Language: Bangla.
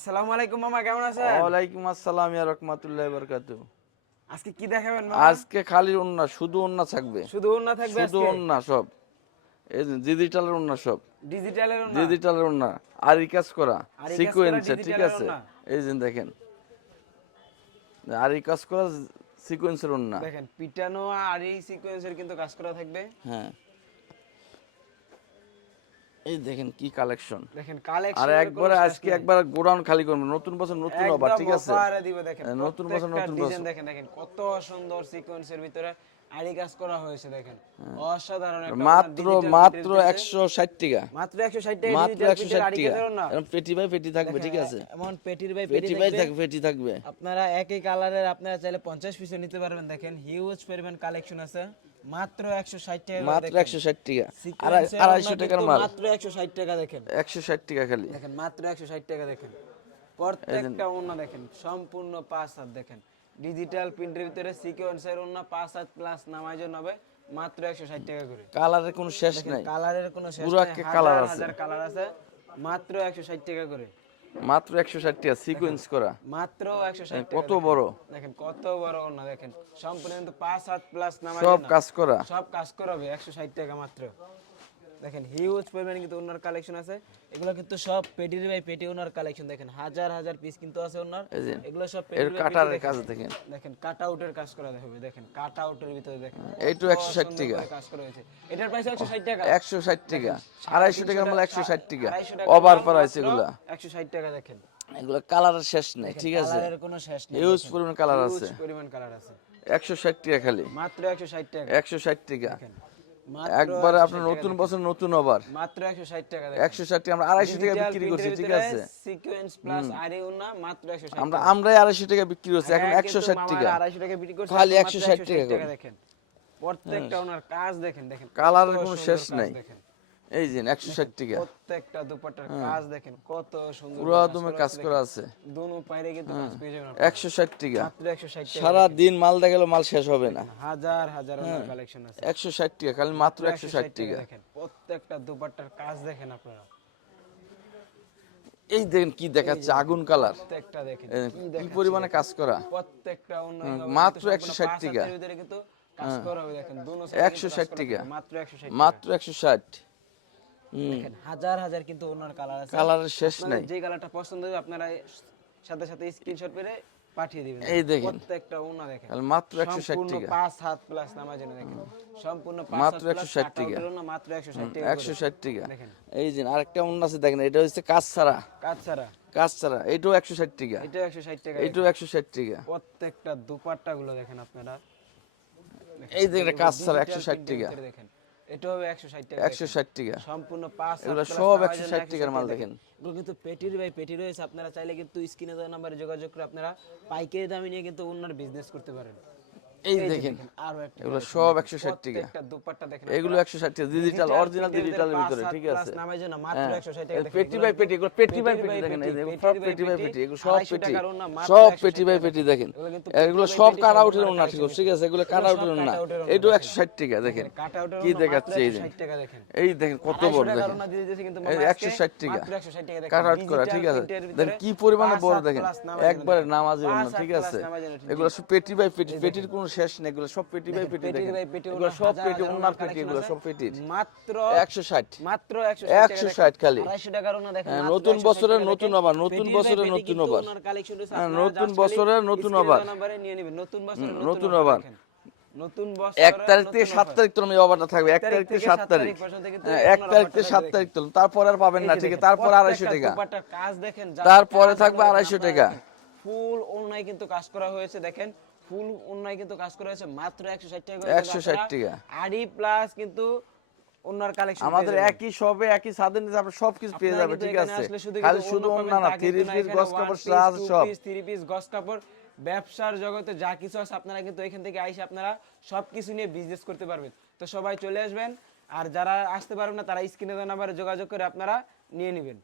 আসসালামু আলাইকুম মামা কেমন আছেন? ওয়ালাইকুম আসসালাম ইয়া রাহমাতুল্লাহি ওয়া বারাকাতুহু। আজকে কি দেখাবেন মামা? আজকে খালি ওন্না শুধু ওন্না থাকবে। শুধু ওন্না থাকবে শুধু ওন্না সব। এই ডিজিটালের ওন্না সব। ডিজিটালের ওন্না ডিজিটালের ওন্না আরি কাজ করা সিকোয়েন্সে ঠিক আছে? এই যে দেখেন। আরি কাজ করা সিকোয়েন্সের ওন্না দেখেন পিটানো আর এই সিকোয়েন্সের কিন্তু কাজ করা থাকবে। হ্যাঁ। এই দেখেন কি কালেকশন দেখেন কালেকশন আর একবারে আজকে একবার গোডাউন খালি করব নতুন বছর নতুন অফার ঠিক আছে? দিব দেখেন হ্যাঁ, নতুন বছর, নতুন বছর। দেখেন দেখেন কত সুন্দর সিকোয়েন্সের ভিতরে আরি কাজ করা হয়েছে দেখেন। অসাধারণ একটা মাত্র মাত্র print এর একশো ষাট টাকা। মাত্র 160 টাকা মাত্র digital একশো print এর ষাট আরি টাকা না। এরকম পেটি বাই পেটি থাকবে ঠিক আছে? এমন পেটির বাই পেটি বাই থাকবে। পেটি থাকবে। আপনারা একই কালারের আপনারা চাইলে পঞ্চাশ পিসও নিতে পারবেন দেখেন হিউজ পরিমাণ কালেকশন আছে। মাত্র একশো ষাট টাকা মাত্র দেখেন। একশো ষাট টাকা। Sequence এর আড়াইশো ওড়না টাকার মাল। মাত্র একশো ষাট টাকা দেখেন। একশো ষাট টাকা খালি। দেখেন মাত্র একশো ষাট টাকা দেখেন। প্রত্যেকটা ওড়না দেখেন সম্পূর্ণ পাঁচ হাত দেখেন। ডিজিটাল প্রিন্টের ভিতরে সিকোয়েন্সের ওড়না পাঁচ হাত প্লাস নামার জন্য হবে মাত্র একশো ষাট টাকা করে। কালারের কোনো শেষ নাই। কালারের কোনো শেষ নাই, হাজার কালার আছে মাত্র একশো ষাট টাকা করে। মাত্র একশো ষাট টাকা সিকোয়েন্স করা। মাত্র একশো ষাট কত বড়। দেখেন কত বড় না দেখেন। সম্পূর্ণ পাঁচ সাত প্লাস নামা সব কাজ করা। সব কাজ করাবে একশো ষাট টাকা মাত্র। দেখেন হিউজ পরিমাণে কিন্তু ওনার কালেকশন আছে। এগুলো কিন্তু সব পেটির বাই পেটি ওনার কালেকশন দেখেন হাজার হাজার পিস কিন্তু আছে ওনার। এগুলো সব পেটির কাটারের কাজ দেখেন। দেখেন কাট আউটের কাজ করা হবে দেখেন কাট আউটের ভিতরে দেখেন। এইটু কত একশো ষাট সুন্দর টাকা। করে কাজ করা হয়েছে। এটার প্রাইস একশো ষাট টাকা। একশো ষাট টাকা। আড়াইশো টাকার মাল একশো ষাট টাকা। ওভার প্রাইস এগুলা। একশো ষাট টাকা দেখেন। এগুলো কালারের শেষ নাই ঠিক আছে? কালারের কোনো শেষ নেই হিউজ পরিমাণ কালার আছে। হিউজ পরিমাণ কালার আছে। একশো ষাট টাকা খালি। মাত্র একশো ষাট টাকা। একশো ষাট টাকা। দেখেন। মাত্র একবারে আপনার নতুন বছর নতুন ওভার মাত্র একশো ষাট টাকা দেখেন। একশো ষাট টাকা আমরা আড়াইশো টাকা বিক্রি করছি ঠিক আছে? সিকোয়েন্স প্লাস আরিউনা মাত্র 160 আমরা আমরাই আড়াইশো টাকা বিক্রি করছি এখন হ্যাঁ, একশো কিন্তু ষাট মামারা টাকা। 250 টাকা বিক্রি করছি খালি এখন 160 টাকা দেখেন। প্রত্যেকটা ওনার কাজ দেখেন দেখেন। কালারের কোনো শেষ নাই। নাই। এই যে একশো ষাট টাকা। প্রত্যেকটা দুপাট্টার কাজ দেখেন কত সুন্দর পুরো দমে কাজ করা আছে। দোনো কিন্তু কাজ পেয়ে যাবেন আপনি। একশো ষাট টাকা। মাত্র 160 টাকা সারা দিন মাল দেখা গেল মাল শেষ হবে না। হাজার হাজার কালেকশন আছে। একশো ষাট টাকা খালি মাত্র একশো ষাট টাকা। দেখেন প্রত্যেকটা দুপাট্টার কাজ দেখেন আপনারা। এই দেখেন কি দেখাচ্ছে আগুন কালার। প্রত্যেকটা দেখেন কি পরিমাণে কাজ করা। প্রত্যেকটা অন্য মাত্র কিন্তু 160 টাকা। কিন্তু কাজ করা হবে দেখেন। দুনো 160 টাকা। মাত্র 160 মাত্র একশো ষাট। দেখেন হাজার হাজার কিন্তু ওনার কালার আছে। কালারের শেষ নাই। যে কালারটা পছন্দ হবে আপনারা সাথে সাথে স্ক্রিনশট করে পাঠিয়ে দিবেন। এই দেখেন। প্রত্যেকটা ওনা দেখেন। মাত্র একশো ষাট সম্পূর্ণ টাকা। পাঁচ হাত প্লাস নামার জন্য দেখেন। সম্পূর্ণ মাত্র 160 টাকা। ওনা মাত্র 160 টাকা একশো ষাট টাকা। দেখেন। এই যে আরেকটা অন্য আছে দেখেন এটা হচ্ছে কাজ ছাড়া কাজ ছাড়া কাজ ছাড়া একশো ষাট টাকা এটা 160 টাকা একশো ষাট টাকা। প্রত্যেকটা দুপাট্টা গুলো দেখেন আপনারা। এই এটা কাজ ছাড়া একশো ষাট টাকা। দেখেন। এটা হবে 160 টাকা একশো ষাট টাকা। সম্পূর্ণ পাঁচ এগুলো সব নামার 160 টাকার মাল দেখেন। এগুলো কিন্তু পেটির বাই পেটি রয়েছে। আপনারা চাইলে কিন্তু স্ক্রিনে দেওয়া নাম্বারে যোগাযোগ করে আপনারা পাইকারি দামে নিয়ে কিন্তু অন্যান্য বিজনেস করতে পারেন। এই দেখেন এগুলো সব একশো ষাট টাকা। দেখেন এগুলো একশো ষাট টাকা ডিজিটাল অরিজিনাল ডিজিটালের ভিতরে ঠিক আছে? নামের জন্য মাত্র। 160 টাকা দেখেন। পেটি বাই পেটি এগুলো পেটি বাই পেটি দেখেন সব পেটি বাই পেটি, এগুলো সব পেটি। সব পেটি বাই পেটি দেখেন। এগুলো সব কাট আউটের ওনা ঠিক ঠিক আছে? এগুলো কাট আউটের ওনা। একশো ষাট টাকা দেখেন। কি দেখাচ্ছে এই যে 160 টাকা দেখেন। এই দেখেন কত বড় দেখেন আজকে 160 টাকা। মাত্র 160 টাকা দেখেন। কাট আউট করা ঠিক আছে দেখেন কি পরিমাণে বড় দেখেন। নামাজের একবারে দেখেন। নামাজে ওনা ঠিক আছে? এগুলো সব পেটি বাই পেটি পেটির কোনো শেষ নেই এগুলো সব পেটি বাই পেটি পেটি দেখেন। বাই পেটি এগুলো সব পেটি ওনার পেটি এগুলো সব পেটির মাত্র একশো ষাট। মাত্র 160 খালি। 250 টাকার ওনা দেখেন হ্যাঁ, নতুন 160 বছরের নতুন আবার, নতুন পেটি বছরের নতুন আবার। হ্যাঁ, নতুন বছরের নতুন আবার। নিয়ে নিবেন। নতুন বছরের নতুন নতুন আবার। নতুন বছর এক তারিখ থেকে সাত তারিখ তো অফারটা থাকবে। এক তারিখ থেকে সাত তারিখ হ্যাঁ, এক তারিখ থেকে সাত তারিখ তো তারপর আর পাবেন না ঠিক আছে। তারপর আড়াইশো টাকা। কাজ দেখেন তারপরে থাকবে 250 টাকা। ফুল অন্যায় কিন্তু কাজ করা হয়েছে দেখেন ফুল অন্যায় কিন্তু কাজ করা হয়েছে মাত্র 160 টাকা করে 160 কিন্তু টাকা। আড়ি প্লাস কিন্তু অন্যার কালেকশন আমাদের একই সবে একই সাদের নিচে আপনার সবকিছু পেয়ে আপনারা যাবে ঠিক আছে? খালি শুধু না তা থ্রি না, পিস গস কাপড় two সব three piece, গস কাপড় ব্যবসার জগতে যা কিছু আছে আপনারা কিন্তু এখান থেকে আইসে আপনারা সবকিছু নিয়ে বিজনেস করতে পারবেন। তো সবাই চলে আসবেন আর যারা আসতে পারবেন না তারা স্ক্রিনে দেওয়া নাম্বারে যোগাযোগ করে আপনারা নিয়ে নেবেন।